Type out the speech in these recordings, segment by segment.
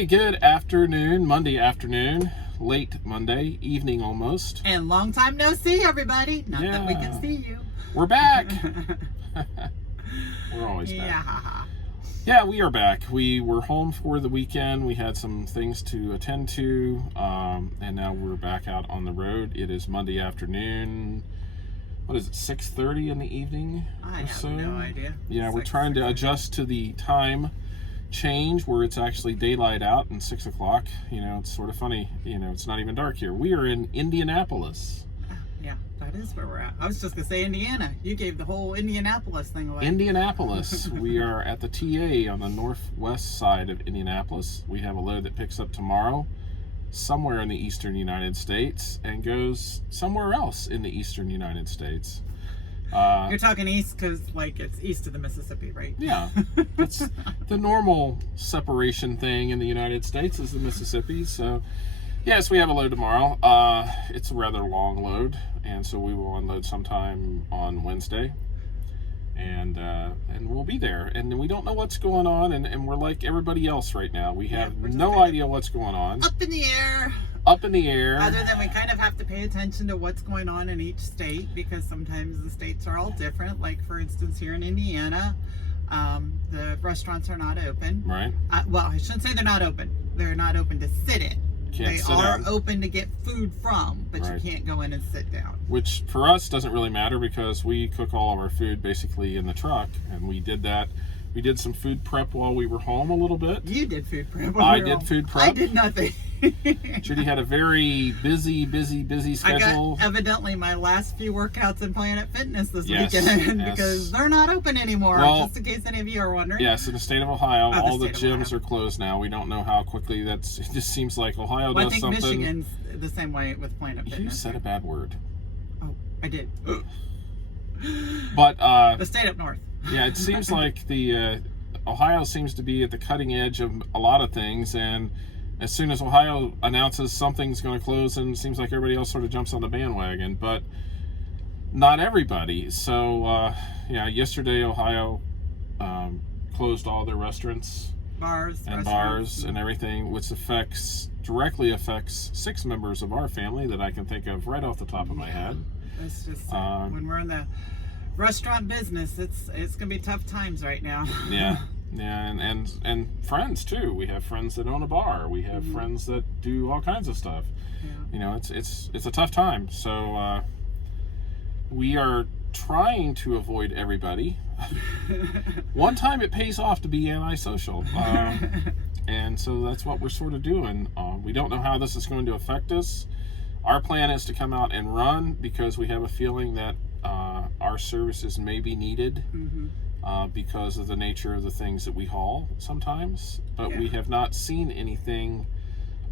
Hey, good afternoon, Monday afternoon, late Monday, evening almost. And long time no see, everybody. Not that we can see you. We're back. We're always back. Yeah, we are back. We were home for the weekend. We had some things to attend to, and now we're back out on the road. It is Monday afternoon. What is it, 6:30 in the evening? I have no idea. Yeah, we're trying to adjust to the time change where it's actually daylight out and 6 o'clock. You know, it's sort of funny. You know, it's not even dark here. We are in Indianapolis. Yeah, that is where we're at. I was just gonna say Indiana. You gave the whole Indianapolis thing away. Indianapolis. We are at the TA on the northwest side of Indianapolis. We have a load that picks up tomorrow somewhere in the eastern United States and goes somewhere else in the eastern United States. You're talking east because, like, it's east of the Mississippi, right? Yeah. It's the normal separation thing in the United States is the Mississippi. So, yes, we have a load tomorrow. It's a rather long load, and so we will unload sometime on Wednesday. And we'll be there. And we don't know what's going on, and we're like everybody else right now. We have no idea what's going on. Up in the air. Up in the air. Other than we kind of have to pay attention to what's going on in each state, because sometimes the states are all different. Like, for instance, here in Indiana, the restaurants are not open. Right. Well, I shouldn't say they're not open. They're not open to sit in. They are open to get food from, but you can't go in and sit down. Which for us doesn't really matter because we cook all of our food basically in the truck, and we did that. We did some food prep while we were home a little bit. You did food prep. I did food prep. I did nothing. Judy had a very busy schedule. I got evidently my last few workouts in Planet Fitness this weekend because they're not open anymore, just in case any of you are wondering. Yes, in the state of Ohio, all the gyms are closed now. We don't know how quickly it just seems like Ohio does something. I think Michigan's the same way with Planet Fitness. You said a bad word. Oh, I did. But the state up north. Yeah, it seems like the Ohio seems to be at the cutting edge of a lot of things, and as soon as Ohio announces something's going to close, and it seems like everybody else sort of jumps on the bandwagon, but not everybody. So yeah, yesterday Ohio closed all their restaurants, bars and everything, which directly affects 6 members of our family that I can think of right off the top of my head. It's just when we're in the restaurant business, it's gonna be tough times right now. Yeah, and friends too. We have friends that own a bar. We have friends that do all kinds of stuff. Yeah. You know, it's a tough time. So we are trying to avoid everybody. One time it pays off to be antisocial, and so that's what we're sort of doing. We don't know how this is going to affect us. Our plan is to come out and run because we have a feeling that our services may be needed because of the nature of the things that we haul sometimes, but we have not seen anything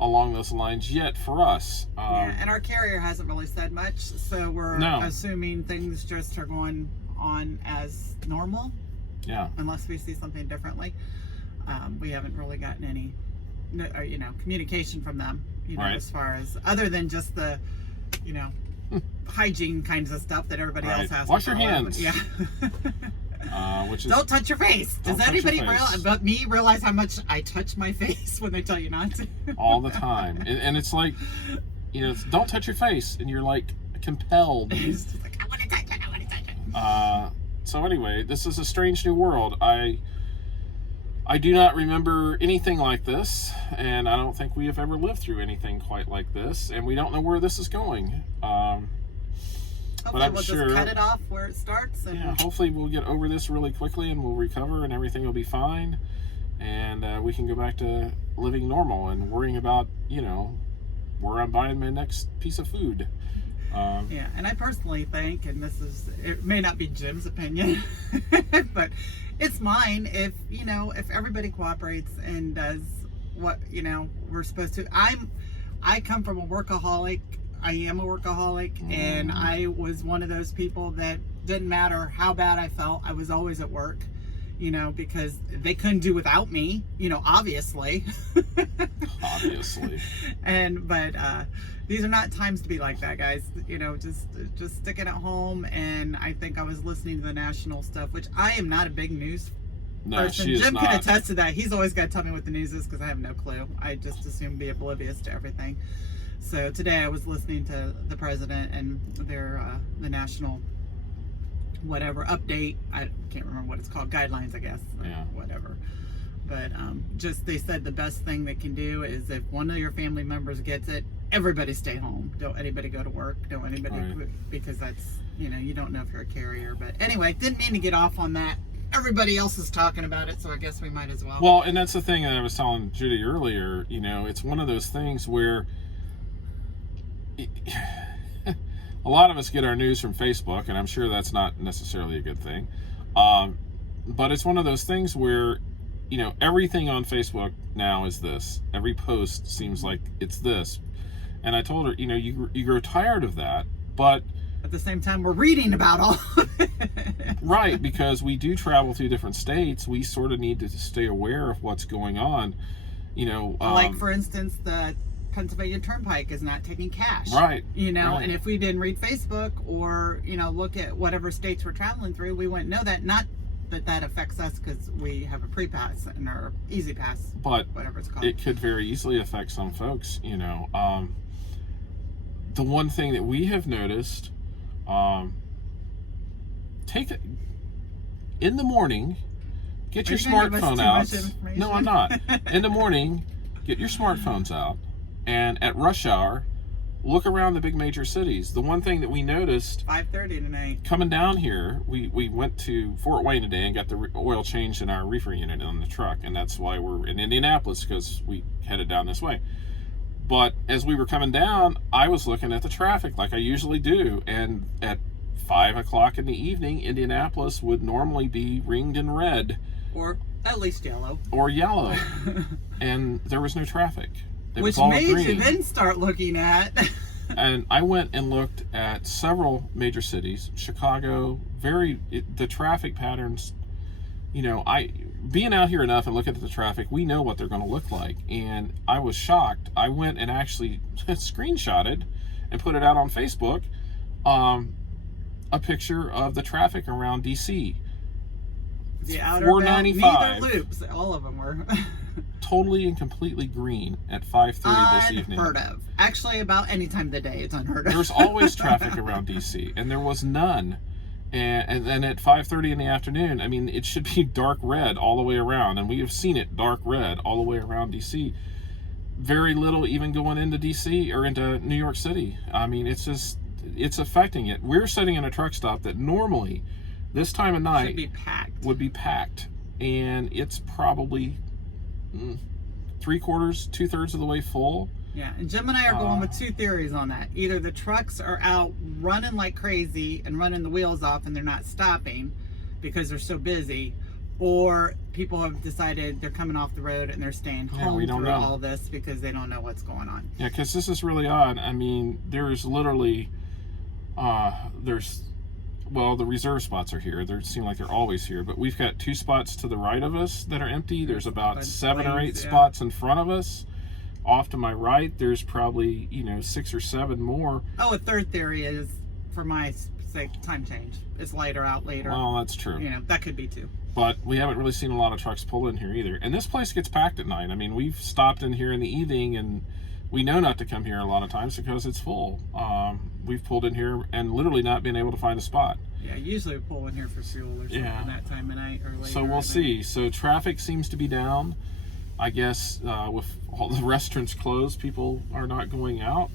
along those lines yet for us. And our carrier hasn't really said much, so we're assuming things just are going on as normal. Yeah. Unless we see something differently. We haven't really gotten any, communication from them, as far as other than just the, hygiene kinds of stuff that everybody else has. Wash your hands. Yeah. Don't touch your face. Does anybody realize how much I touch my face when they tell you not to? All the time. And it's like, don't touch your face, and you're like compelled. It's just like, I want to touch it. So anyway, this is a strange new world. I do not remember anything like this, and I don't think we have ever lived through anything quite like this, and we don't know where this is going. Hopefully we'll just cut it off where it starts. And hopefully we'll get over this really quickly, and we'll recover, and everything will be fine, and we can go back to living normal and worrying about, where I'm buying my next piece of food. And I personally think, and it may not be Jim's opinion, but it's mine. If everybody cooperates and does what we're supposed to. I come from a workaholic. I am a workaholic, and I was one of those people that didn't matter how bad I felt, I was always at work. Because they couldn't do without me, obviously. Obviously. But these are not times to be like that, guys. Just sticking at home. And I think I was listening to the national stuff, which I am not a big news person. she is Jim not. can attest to that. He's always got to tell me what the news is because I have no clue. I just assume be oblivious to everything. So today I was listening to the president and their the national whatever update. I can't remember what it's called. Guidelines, I guess. Yeah. Whatever. But just they said the best thing they can do is if one of your family members gets it, everybody stay home. Don't anybody go to work. Don't anybody because that's you don't know if you're a carrier. But anyway, didn't mean to get off on that. Everybody else is talking about it, so I guess we might as well. Well, and that's the thing that I was telling Judy earlier. It's one of those things where a lot of us get our news from Facebook, and I'm sure that's not necessarily a good thing. But it's one of those things where everything on Facebook now is this. Every post seems like it's this. And I told her, you grow tired of that, but at the same time, we're reading about all of it. Right, because we do travel through different states. We sort of need to stay aware of what's going on. Like, for instance, the Pennsylvania Turnpike is not taking cash. Right. Right. And if we didn't read Facebook or, look at whatever states we're traveling through, we wouldn't know that. Not that affects us because we have a pre-pass and our easy pass, but whatever it's called. It could very easily affect some folks. The one thing that we have noticed, take it in the morning, get your smartphone out. No, I'm not. In the morning, get your smartphones out, and at rush hour, look around the big major cities. The one thing that we noticed 5:30 tonight coming down here, we went to Fort Wayne today and got the oil changed in our reefer unit on the truck, and that's why we're in Indianapolis, because we headed down this way. But as we were coming down, I was looking at the traffic like I usually do, and at 5 o'clock in the evening, Indianapolis would normally be ringed in red. Or at least yellow. Or yellow. And there was no traffic. It Which was all made green. you then start looking at... And I went and looked at several major cities. Chicago, the traffic patterns, being out here enough and looking at the traffic, we know what they're going to look like. And I was shocked. I went and actually screenshotted and put it out on Facebook, a picture of the traffic around DC. The outer 495. Neither loops, all of them were. Totally and completely green at 5:30 this evening. Unheard of. Actually, about any time of the day, it's unheard of. There's always traffic around DC, and there was none. And then at 5:30 in the afternoon, I mean, it should be dark red all the way around, and we have seen it dark red all the way around DC. Very little even going into DC or into New York City. I mean, it's affecting it. We're sitting in a truck stop that normally this time of night would be packed, and it's probably 2/3 of the way full. Yeah, and Jim and I are going with two theories on that. Either the trucks are out running like crazy and running the wheels off and they're not stopping because they're so busy, or people have decided they're coming off the road and they're staying home through all this because they don't know what's going on. Yeah, because this is really odd. I mean, there's literally, the reserve spots are here. They seem like they're always here, but we've got 2 spots to the right of us that are empty. There's about 7 or 8 spots in front of us. Off to my right, there's probably 6 or 7 more. Oh, a third theory is, for my sake, time change. It's lighter out later. Well, that's true. That could be too. But we haven't really seen a lot of trucks pull in here either. And this place gets packed at night. I mean, we've stopped in here in the evening, and we know not to come here a lot of times because it's full. We've pulled in here and literally not been able to find a spot. Yeah, usually we pull in here for fuel or something that time of night or later. So we'll see. So traffic seems to be down. I guess with all the restaurants closed, people are not going out.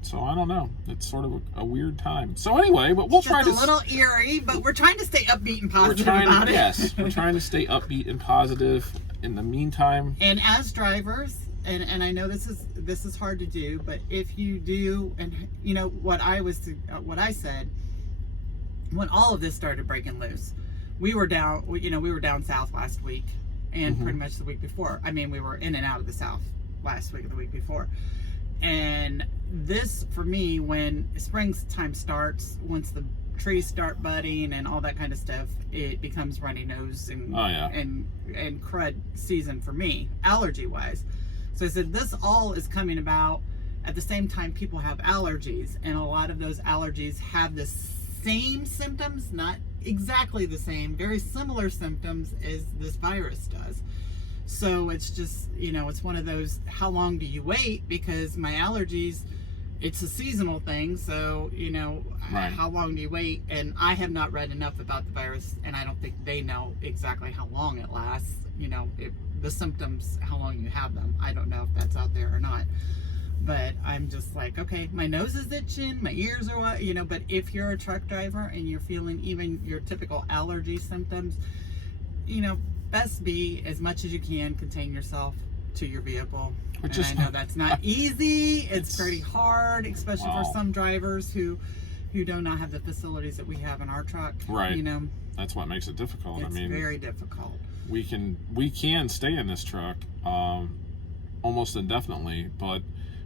So I don't know. It's sort of a weird time. So anyway, but we'll try to... It's a little eerie, but we're trying to stay upbeat and positive about it. Yes, we're trying to stay upbeat and positive in the meantime. And as drivers, and I know this is hard to do, but if you do, and what I said, when all of this started breaking loose, we were down south last week, and pretty much the week before. I mean, we were in and out of the south last week and the week before. And this, for me, when springtime starts, once the trees start budding and all that kind of stuff, it becomes runny nose and and crud season for me, allergy wise. So I said, this all is coming about at the same time people have allergies, and a lot of those allergies have the same symptoms, not exactly the same, very similar symptoms as this virus does. So it's just, it's one of those, how long do you wait? Because my allergies, it's a seasonal thing. So, Right. how long do you wait? And I have not read enough about the virus, and I don't think they know exactly how long it lasts. The symptoms, how long you have them. I don't know if that's out there or not. But I'm just like, okay, my nose is itching, my ears are what, but if you're a truck driver and you're feeling even your typical allergy symptoms, best be, as much as you can, contain yourself to your vehicle. And I know that's not easy. It's pretty hard, especially for some drivers who do not have the facilities that we have in our truck. Right. That's what makes it difficult. It's very difficult. We can stay in this truck almost indefinitely, but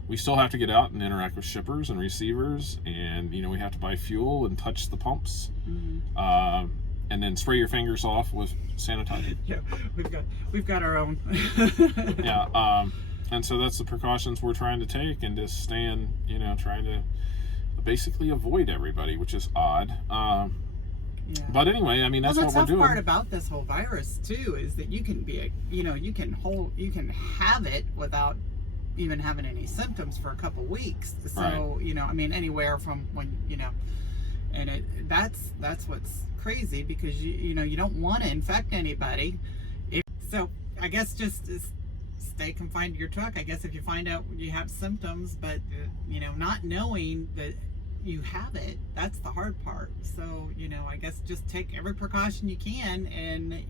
we still have to get out and interact with shippers and receivers, and we have to buy fuel and touch the pumps. Mm-hmm. And then spray your fingers off with sanitizer. Yeah, we've got our own. Yeah, and so that's the precautions we're trying to take, and just staying, trying to basically avoid everybody, which is odd. Yeah. But anyway, that's what we're doing. The tough part about this whole virus too is that you can be, you can have it without even having any symptoms for a couple weeks. So right. Anywhere from when and that's what's crazy, because you don't want to infect anybody. So I guess just stay confined to your truck. I guess if you find out you have symptoms, but not knowing that you have it, that's the hard part. So I guess just take every precaution you can, and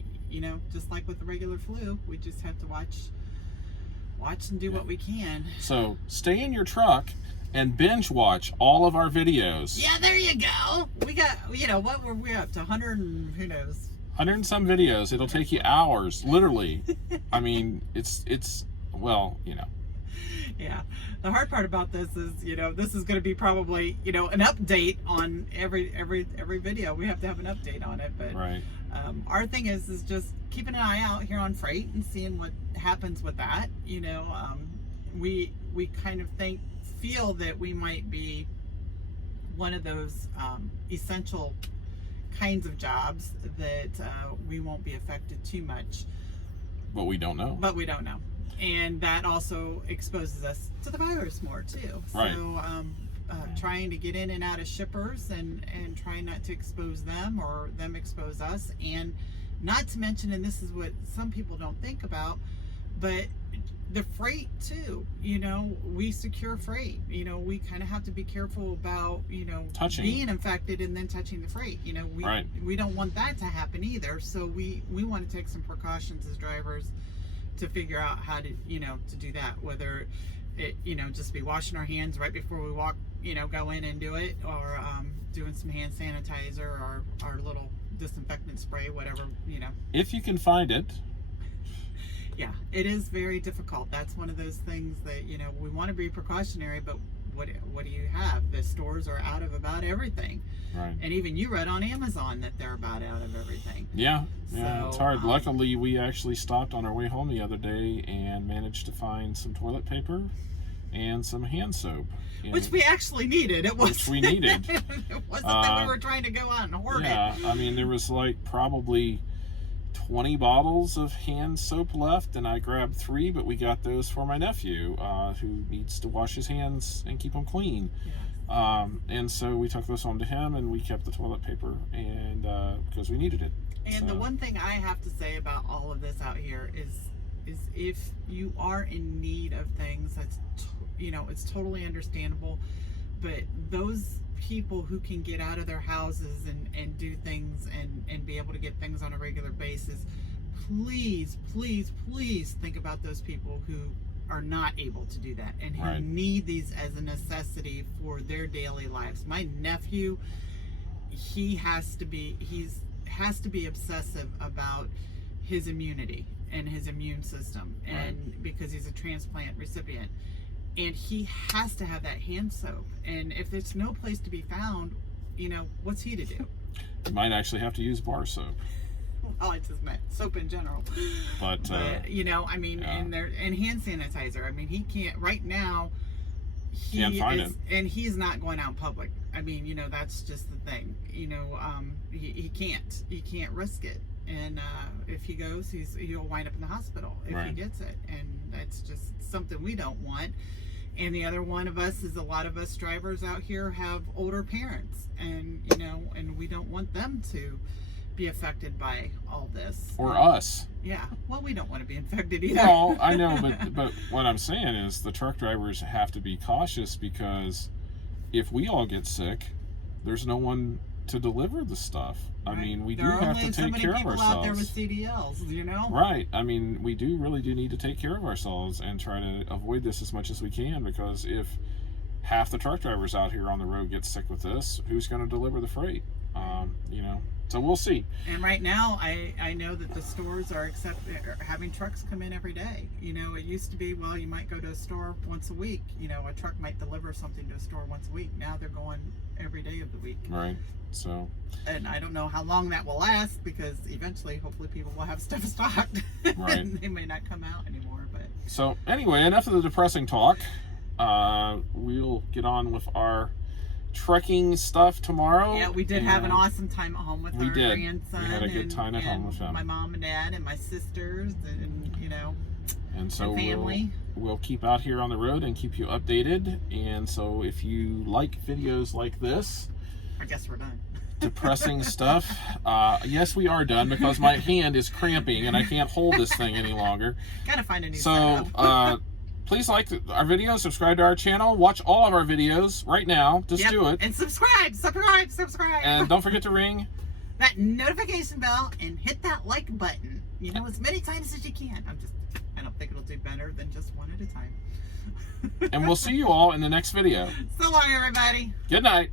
just like with the regular flu, we just have to watch and do what we can. So stay in your truck and binge watch all of our videos. Yeah, there you go. We got, what were we up to? 100 and who knows? 100 and some videos. It'll take you hours, literally. It's well. Yeah. The hard part about this is, this is going to be probably, an update on every video. We have to have an update on it. But right. Our thing is just keeping an eye out here on freight and seeing what happens with that. We kind of feel that we might be one of those essential kinds of jobs that we won't be affected too much. But we don't know. And that also exposes us to the virus more too. Right. So trying to get in and out of shippers and trying not to expose them or them expose us. And not to mention, and this is what some people don't think about, but the freight too, we secure freight. We kind of have to be careful about, touching, being infected and then touching the freight. Right. We don't want that to happen either. So we want to take some precautions as drivers to figure out how to, to do that. Whether it, just be washing our hands right before we walk, go in and do it, or doing some hand sanitizer or our little disinfectant spray, whatever, If you can find it. Yeah, it is very difficult. That's one of those things that, we want to be precautionary, but what do you have? The stores are out of about everything. Right. And even you read on Amazon that they're about out of everything. Yeah, So, it's hard. Luckily, we actually stopped on our way home the other day and managed to find some toilet paper and some hand soap. Which we actually needed. Which we needed. It wasn't that we were trying to go out and hoard it. Yeah, there was probably 20 bottles of hand soap left, and I grabbed 3, but we got those for my nephew, who needs to wash his hands and keep them clean. Yeah. And so we took this home to him, and we kept the toilet paper, and because we needed it. And the one thing I have to say about all of this out here is if you are in need of things, that's it's totally understandable. But those people who can get out of their houses and do things and be able to get things on a regular basis, please think about those people who are not able to do that and who right. need these as a necessity for their daily lives. My nephew, he has to be obsessive about his immunity and his immune system, and right. because he's a transplant recipient, and he has to have that hand soap. And if there's no place to be found, what's he to do? You might actually have to use bar soap. Well, I just meant soap in general. But yeah. and hand sanitizer. He can't right now. Can't find him. And he's not going out in public. I mean, you know, that's just the thing. You know, he can't risk it. And if he goes, he'll wind up in the hospital if he gets it. And that's just something we don't want. And the other one of us is, a lot of us drivers out here have older parents, and you know, and we don't want them to be affected by all this. Or us. Yeah. Well, we don't want to be infected either. Well, I know, but what I'm saying is the truck drivers have to be cautious, because if we all get sick, there's no one to deliver the stuff. I mean, we do have to take care of ourselves. There are only so many people out there with CDLs, you know? Right. I mean, we really do need to take care of ourselves and try to avoid this as much as we can, because if half the truck drivers out here on the road get sick with this, who's going to deliver the freight? You know, so we'll see. And right now, I know that the stores are having trucks come in every day. You know, it used to be, well, you might go to a store once a week. You know, a truck might deliver something to a store once a week. Now they're going every day of the week. Right. So. And I don't know how long that will last, because eventually, hopefully, people will have stuff stocked. Right. And they may not come out anymore. But so anyway, enough of the depressing talk. We'll get on with our trekking stuff tomorrow. Yeah, we did have an awesome time at home with our grandson. We had a good time at home with him. My mom and dad and my sisters, and you know, and so family. We'll keep out here on the road and keep you updated. And so if you like videos like this, I guess we're done. Depressing stuff. Yes, we are done, because my hand is cramping and I can't hold this thing any longer. Gotta find a new setup. So please like our video, subscribe to our channel, watch all of our videos right now. Just do it. And subscribe. And don't forget to ring that notification bell and hit that like button. You know, as many times as you can. I don't think it'll do better than just one at a time. And we'll see you all in the next video. So long, everybody. Good night.